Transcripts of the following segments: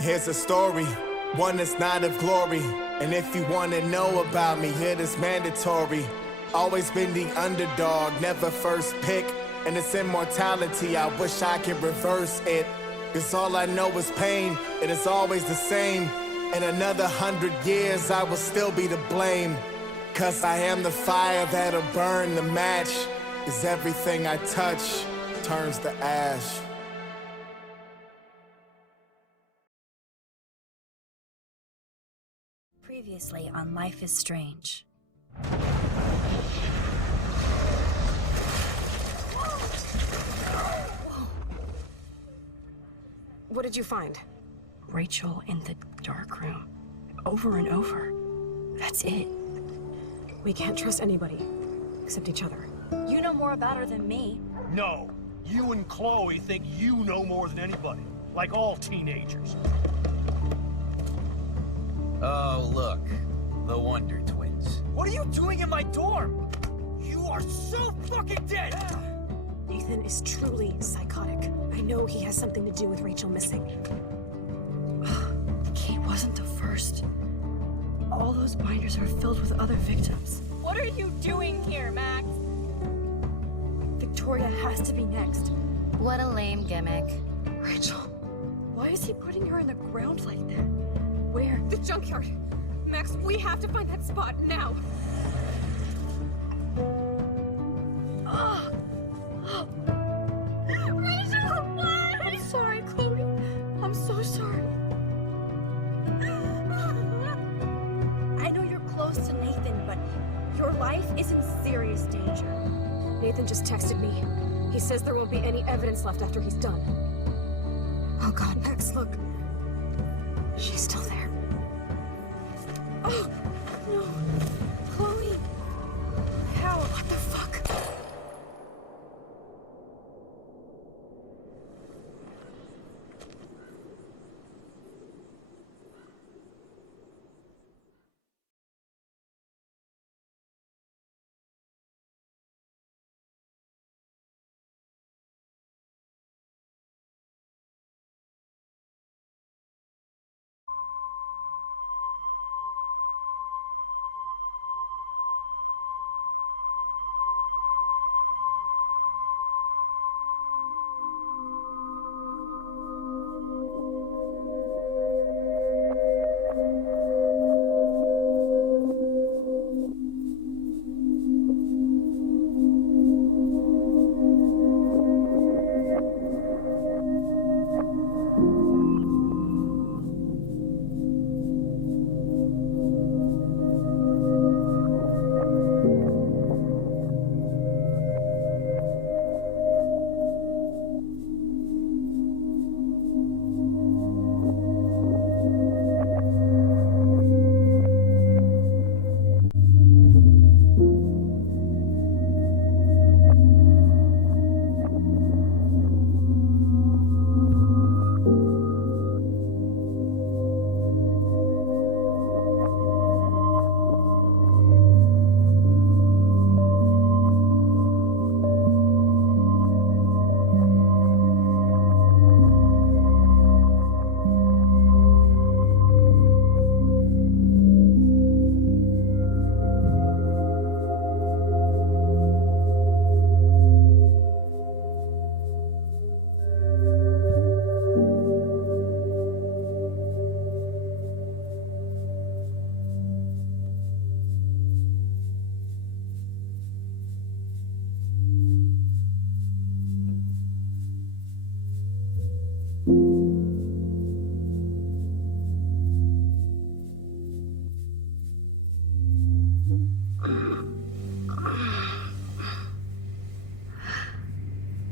Here's a story, one that's not of glory. And if you wanna know about me, it is mandatory. Always been the underdog, never first pick. And it's immortality, I wish I could reverse it. Cause all I know is pain, it is always the same. In another 100 years, I will still be to blame. Cause I am the fire that'll burn the match. Cause everything I touch turns to ash. Previously on Life is Strange. What did you find? Rachel in the dark room. Over and over. That's it. We can't trust anybody, except each other. You know more about her than me. No. You and Chloe think you know more than anybody. Like all teenagers. Oh, look. The Wonder Twins. What are you doing in my dorm? You are so fucking dead! Nathan is truly psychotic. I know he has something to do with Rachel missing. Kate wasn't the first. All those binders are filled with other victims. What are you doing here, Max? Victoria has to be next. What a lame gimmick. Rachel, why is he putting her in the ground like that? Where? The junkyard. Max, we have to find that spot now. Rachel, what? I'm sorry, Chloe. I'm so sorry. I know you're close to Nathan, but your life is in serious danger. Nathan just texted me. He says there won't be any evidence left after he's done. Oh God, Max, look. She's still there. Oh, no. Chloe. How? What the fuck?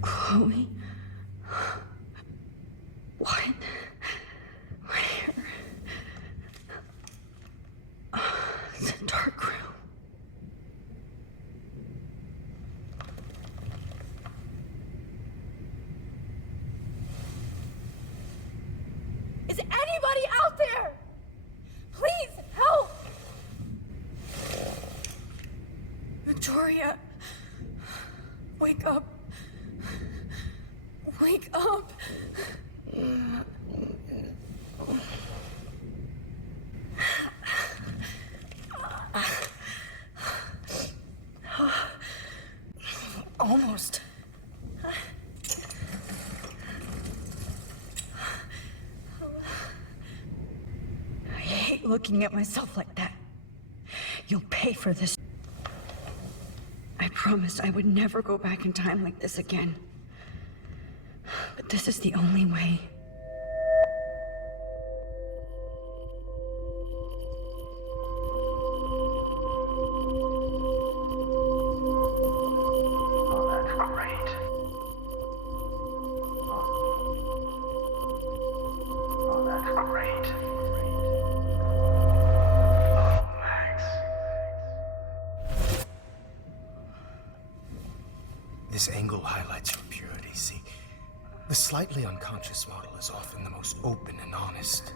Chloe? What? Where? It's a dark room. Is anybody out there? Please help! Victoria, wake up. Wake up. looking at myself like that. You'll pay for this. I promised I would never go back in time like this again. But this is the only way. This angle highlights your purity, see? The slightly unconscious model is often the most open and honest.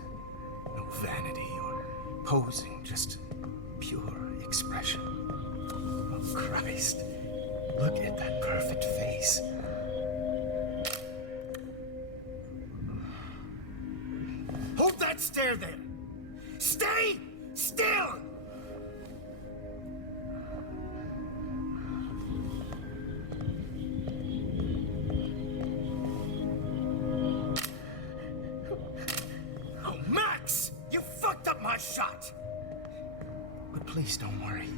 No vanity or posing, just pure expression. Oh, Christ. Look at that perfect face. Hold that stare there! Stay still! Shot. But please don't worry.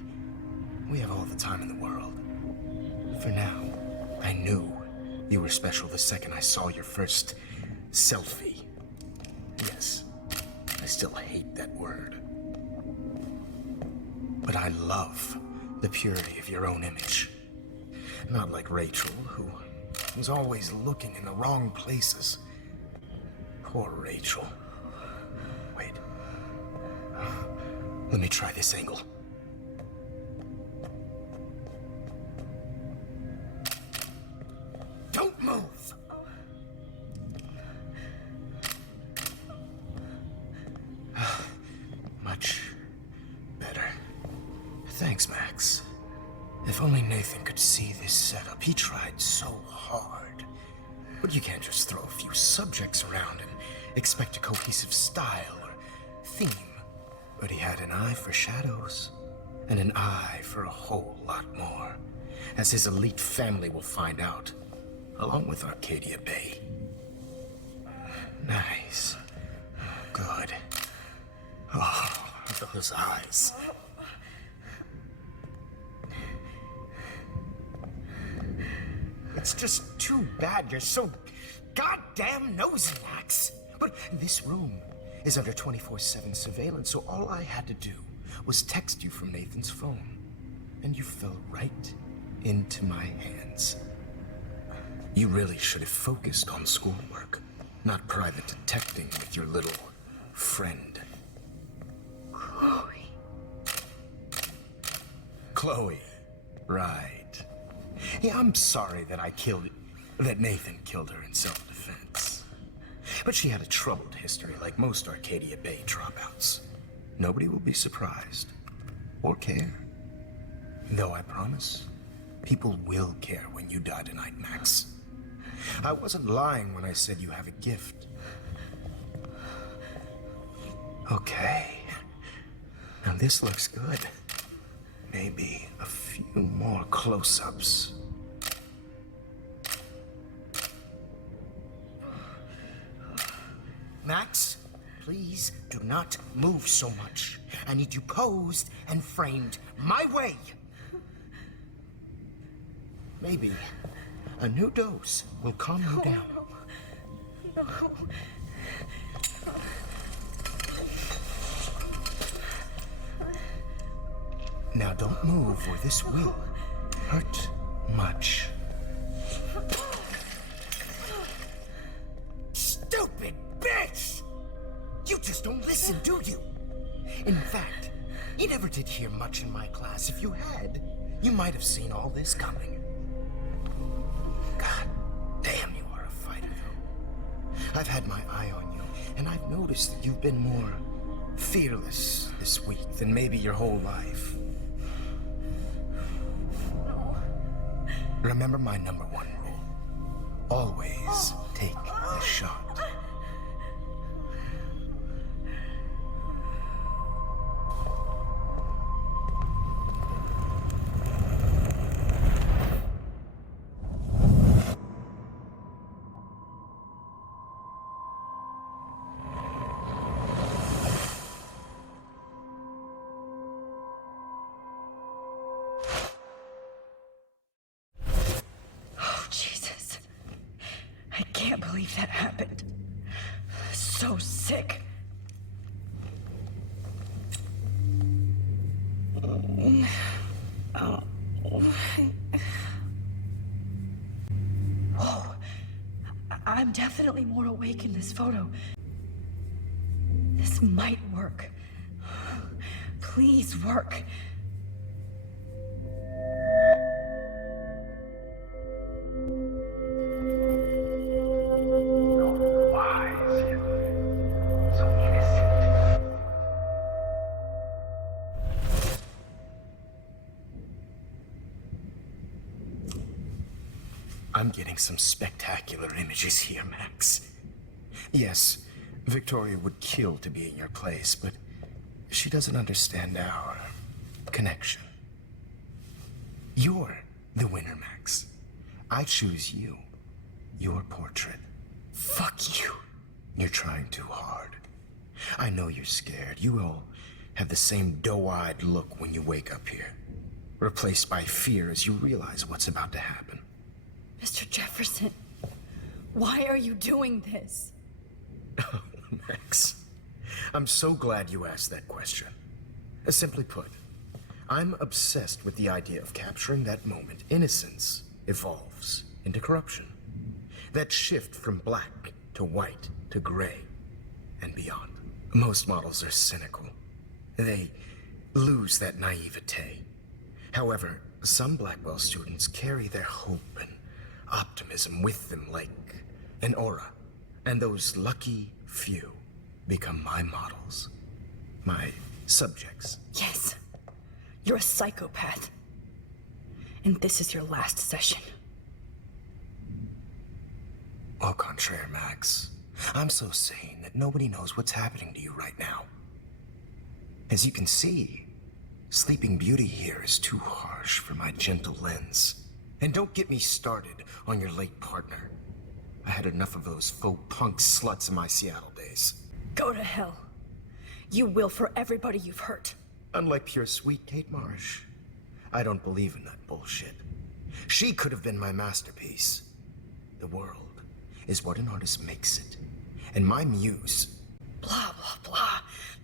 We have all the time in the world. For now, I knew you were special the second I saw your first selfie. Yes, I still hate that word. But I love the purity of your own image. Not like Rachel, who was always looking in the wrong places. Poor Rachel. Wait. Let me try this angle. Don't move! Much better. Thanks, Max. If only Nathan could see this setup. He tried so hard. But you can't just throw a few subjects around and expect a cohesive style or theme. But he had an eye for shadows, and an eye for a whole lot more, as his elite family will find out, along with Arcadia Bay. Nice. Good. Oh, those eyes. It's just too bad you're so goddamn nosy, Max. But this room is under 24/7 surveillance, so all I had to do was text you from Nathan's phone, and you fell right into my hands. You really should have focused on schoolwork, not private detecting with your little friend. Chloe. Chloe, right. Yeah, I'm sorry that Nathan killed her in self-defense. But she had a troubled history, like most Arcadia Bay dropouts. Nobody will be surprised, or care. Though I promise, people will care when you die tonight, Max. I wasn't lying when I said you have a gift. Okay. Now this looks good. Maybe a few more close-ups. Max, please do not move so much. I need you posed and framed my way. Maybe a new dose will calm you down. No. Now don't move or this will hurt much. Stupid bitch! You just don't listen, do you? In fact, you never did hear much in my class. If you had, you might have seen all this coming. God damn, you are a fighter, though. I've had my eye on you, and I've noticed that you've been more fearless this week than maybe your whole life. Remember my #1 rule. Always take the shot. that happened. So sick. Whoa. I'm definitely more awake in this photo. This might work. Please work. I'm getting some spectacular images here, Max. Yes, Victoria would kill to be in your place, but she doesn't understand our connection. You're the winner, Max. I choose you. Your portrait. Fuck you. You're trying too hard. I know you're scared. You all have the same doe-eyed look when you wake up here, replaced by fear as you realize what's about to happen. Mr. Jefferson, why are you doing this? Oh, Max, I'm so glad you asked that question. Simply put, I'm obsessed with the idea of capturing that moment innocence evolves into corruption. That shift from black to white to gray and beyond. Most models are cynical. They lose that naivete. However, some Blackwell students carry their hope and optimism with them like an aura. And those lucky few become my models. My subjects. Yes. You're a psychopath. And this is your last session. Au contraire, Max. I'm so sane that nobody knows what's happening to you right now. As you can see, Sleeping Beauty here is too harsh for my gentle lens. And don't get me started on your late partner. I had enough of those faux punk sluts in my Seattle days. Go to hell. You will for everybody you've hurt. Unlike pure sweet Kate Marsh, I don't believe in that bullshit. She could have been my masterpiece. The world is what an artist makes it. And my muse... Blah, blah, blah.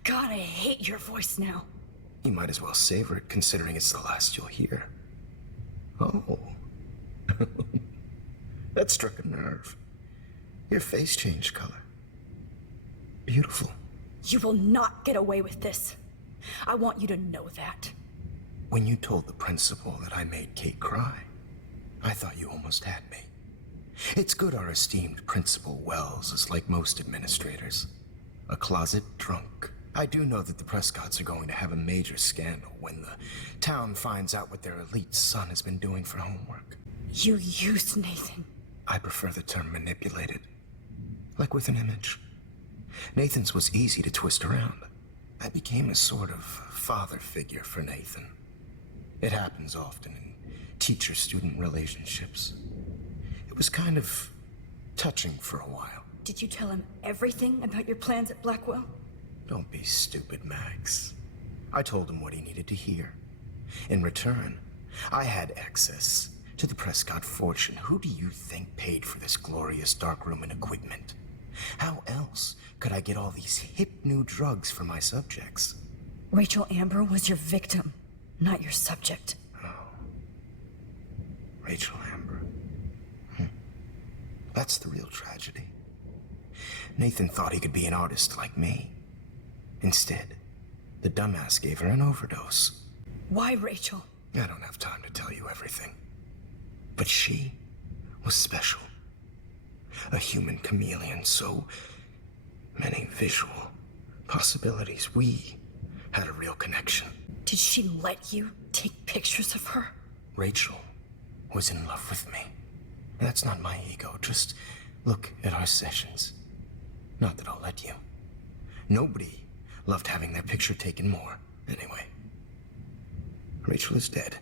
God, I hate your voice now. You might as well savor it, considering it's the last you'll hear. Oh. That struck a nerve. Your face changed color. Beautiful. You will not get away with this. I want you to know that. When you told the principal that I made Kate cry, I thought you almost had me. It's good our esteemed Principal Wells is like most administrators. A closet drunk. I do know that the Prescotts are going to have a major scandal when the town finds out what their elite son has been doing for homework. You used Nathan. I prefer the term manipulated. Like with an image. Nathan's was easy to twist around. I became a sort of father figure for Nathan. It happens often in teacher-student relationships. It was kind of touching for a while. Did you tell him everything about your plans at Blackwell? Don't be stupid, Max. I told him what he needed to hear. In return, I had access to the Prescott fortune. Who do you think paid for this glorious darkroom and equipment? How else could I get all these hip new drugs for my subjects? Rachel Amber was your victim, not your subject. Oh. Rachel Amber. That's the real tragedy. Nathan thought he could be an artist like me. Instead, the dumbass gave her an overdose. Why Rachel? I don't have time to tell you everything. But she was special. A human chameleon, so many visual possibilities. We had a real connection. Did she let you take pictures of her? Rachel was in love with me. That's not my ego. Just look at our sessions. Not that I'll let you. Nobody loved having their picture taken more. Anyway, Rachel is dead.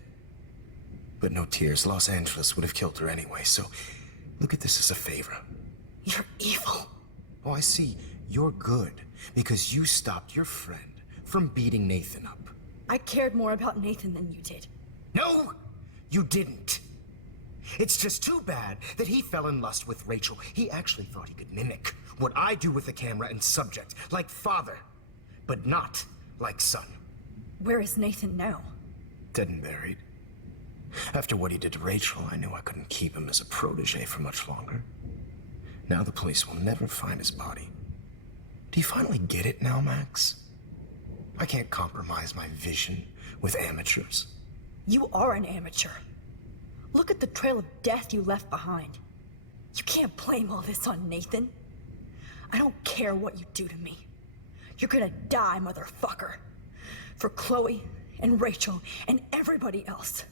But no tears. Los Angeles would have killed her anyway, so look at this as a favor. You're evil. Oh, I see. You're good because you stopped your friend from beating Nathan up. I cared more about Nathan than you did. No, you didn't. It's just too bad that he fell in lust with Rachel. He actually thought he could mimic what I do with the camera and subject, like father, but not like son. Where is Nathan now? Dead and buried. After what he did to Rachel, I knew I couldn't keep him as a protege for much longer. Now the police will never find his body. Do you finally get it now, Max? I can't compromise my vision with amateurs. You are an amateur. Look at the trail of death you left behind. You can't blame all this on Nathan. I don't care what you do to me. You're gonna die, motherfucker. For Chloe and Rachel and everybody else.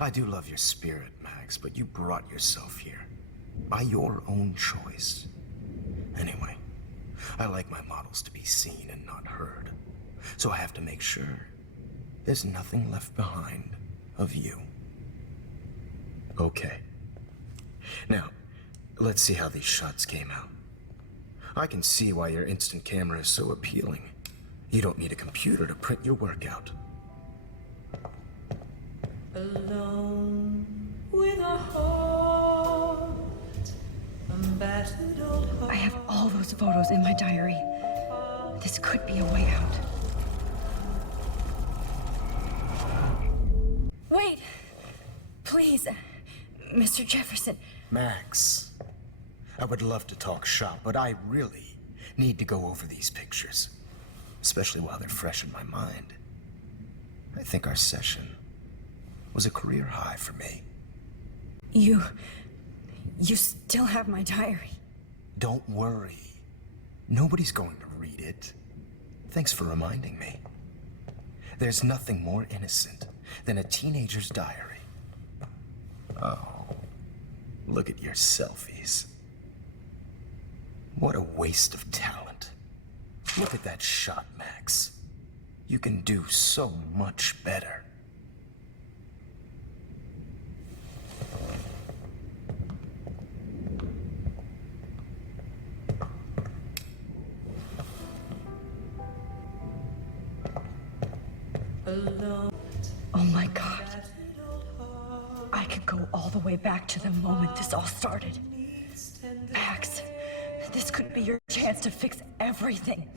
I do love your spirit, Max, but you brought yourself here. By your own choice. Anyway, I like my models to be seen and not heard. So I have to make sure there's nothing left behind of you. Okay. Now, let's see how these shots came out. I can see why your instant camera is so appealing. You don't need a computer to print your work out. Alone with a heart, a battered old heart. I have all those photos in my diary. This could be a way out. Wait! Please, Mr. Jefferson. Max, I would love to talk shop, but I really need to go over these pictures. Especially while they're fresh in my mind. I think our session was a career high for me. You still have my diary. Don't worry. Nobody's going to read it. Thanks for reminding me. There's nothing more innocent than a teenager's diary. Oh, look at your selfies. What a waste of talent. Look at that shot, Max. You can do so much better. Oh my God. I could go all the way back to the moment this all started. Max, this could be your chance to fix everything.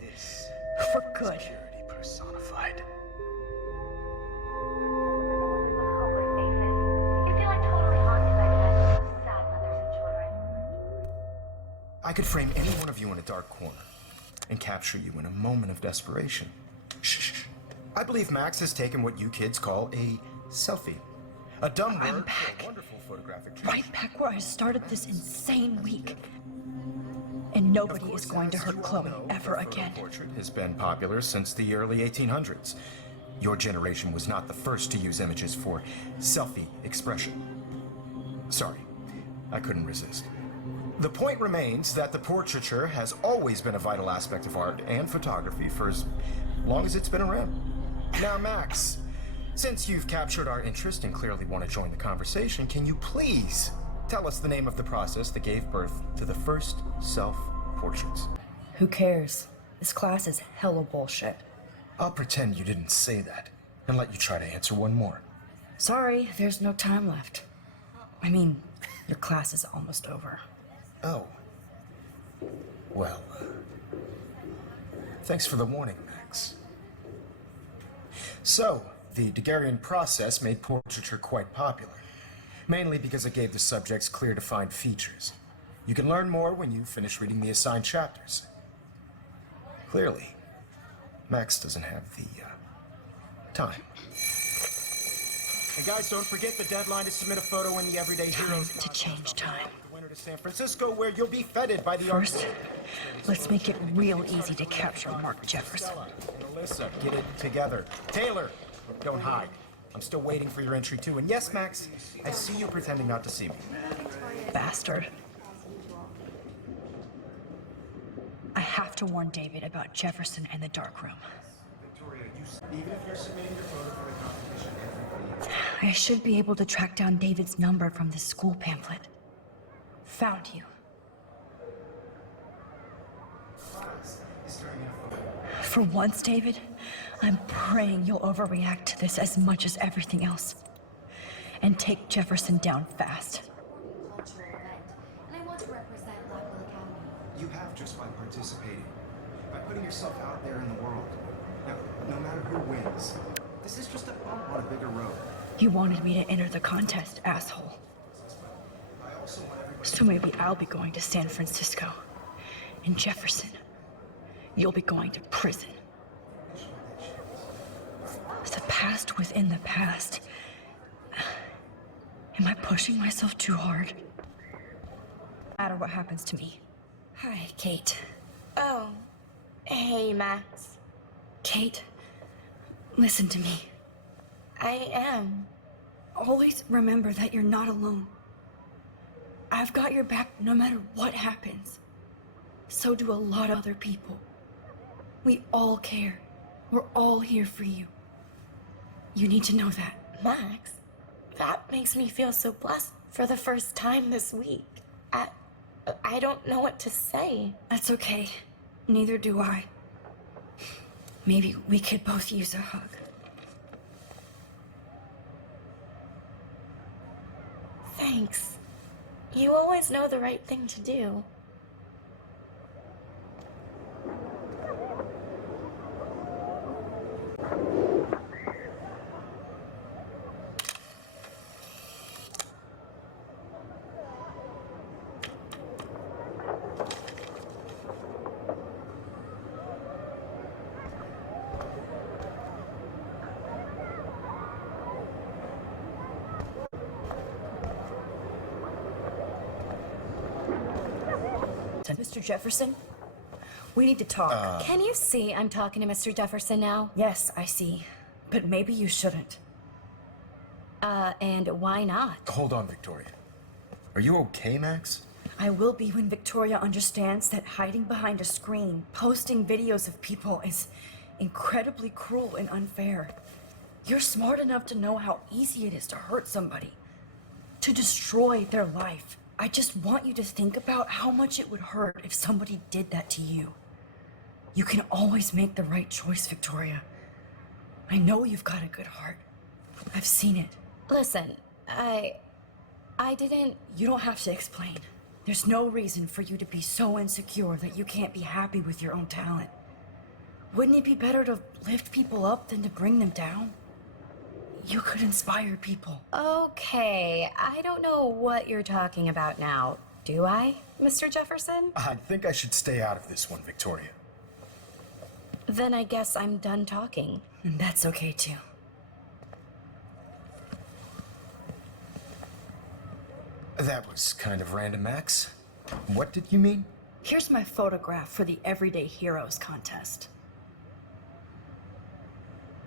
For good. Security personified. I could frame any one of you in a dark corner and capture you in a moment of desperation. Shh. I believe Max has taken what you kids call a selfie. A dumb I'm word back. for a wonderful photographic treat. Right back where I started this insane week. And nobody is going to hurt Chloe ever again. Portrait has been popular since the early 1800s. Your generation was not the first to use images for selfie expression. Sorry, I couldn't resist. The point remains that the portraiture has always been a vital aspect of art and photography for as long as it's been around. Now, Max, since you've captured our interest and clearly want to join the conversation, can you please tell us the name of the process that gave birth to the first self-portraits? Who cares? This class is hella bullshit. I'll pretend you didn't say that and let you try to answer one more. Sorry, there's no time left. I mean, your class is almost over. Oh. Well, thanks for the warning, Max. So, the Daguerrean process made portraiture quite popular, mainly because it gave the subjects clear defined features. You can learn more when you finish reading the assigned chapters. Clearly, Max doesn't have the time. And guys, don't forget the deadline to submit a photo in the Everyday Heroes To change time. the winter to San Francisco, where you'll be feted by the First, let's make it real easy to capture Mark Jefferson. And Alyssa, get it together. Taylor, don't hide. I'm still waiting for your entry too. And yes, Max, I see you pretending not to see me. Bastard. I have to warn David about Jefferson and the dark room. Even if you're submitting your photo for the competition, I should be able to track down David's number from this school pamphlet. Found you. For once, David, I'm praying you'll overreact to this as much as everything else. and take Jefferson down fast. Cultural event, and I want to represent Blackwell Academy. You have just by participating, by putting yourself out there in the world. Now, no matter who wins, this is just a bump on a bigger road. You wanted me to enter the contest, asshole. I also want everybody. So maybe I'll be going to San Francisco. And Jefferson, you'll be going to prison. The past within the past. Am I pushing myself too hard? No matter what happens to me. Hi, Kate. Oh, hey, Max. Kate, listen to me. I am. Always remember that you're not alone. I've got your back no matter what happens. So do a lot of other people. We all care. We're all here for you. You need to know that. Max, that makes me feel so blessed for the first time this week. I don't know what to say. That's okay. Neither do I. Maybe we could both use a hug. Thanks. You always know the right thing to do. Mr. Jefferson, we need to talk. Can you see I'm talking to Mr. Jefferson now? Yes, I see. But maybe you shouldn't. And why not? Hold on, Victoria. Are you okay, Max? I will be when Victoria understands that hiding behind a screen, posting videos of people is incredibly cruel and unfair. You're smart enough to know how easy it is to hurt somebody, to destroy their life. I just want you to think about how much it would hurt if somebody did that to you. You can always make the right choice, Victoria. I know you've got a good heart. I've seen it. Listen, I didn't... You don't have to explain. There's no reason for you to be so insecure that you can't be happy with your own talent. Wouldn't it be better to lift people up than to bring them down? You could inspire people. Okay, I don't know what you're talking about now. Do I, Mr. Jefferson? I think I should stay out of this one, Victoria. Then I guess I'm done talking. And that's okay too. That was kind of random, Max. What did you mean? Here's my photograph for the Everyday Heroes contest.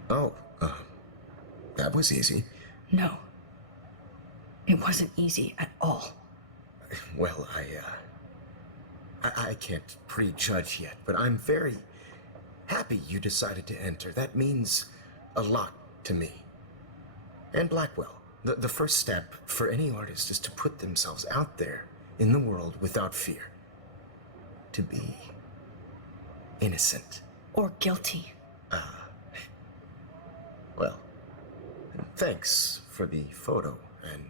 Oh, that was easy. No. It wasn't easy at all. Well, I can't prejudge yet, but I'm very happy you decided to enter. That means a lot to me. And Blackwell. The first step for any artist is to put themselves out there in the world without fear. To be innocent. Or guilty. Well, thanks for the photo, and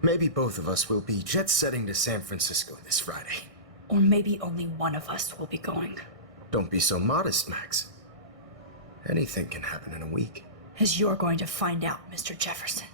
maybe both of us will be jet-setting to San Francisco this Friday. Or maybe only one of us will be going. Don't be so modest, Max. Anything can happen in a week. As you're going to find out, Mr. Jefferson.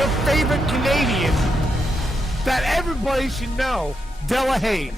your favorite Canadian that everybody should know, Della Hayes.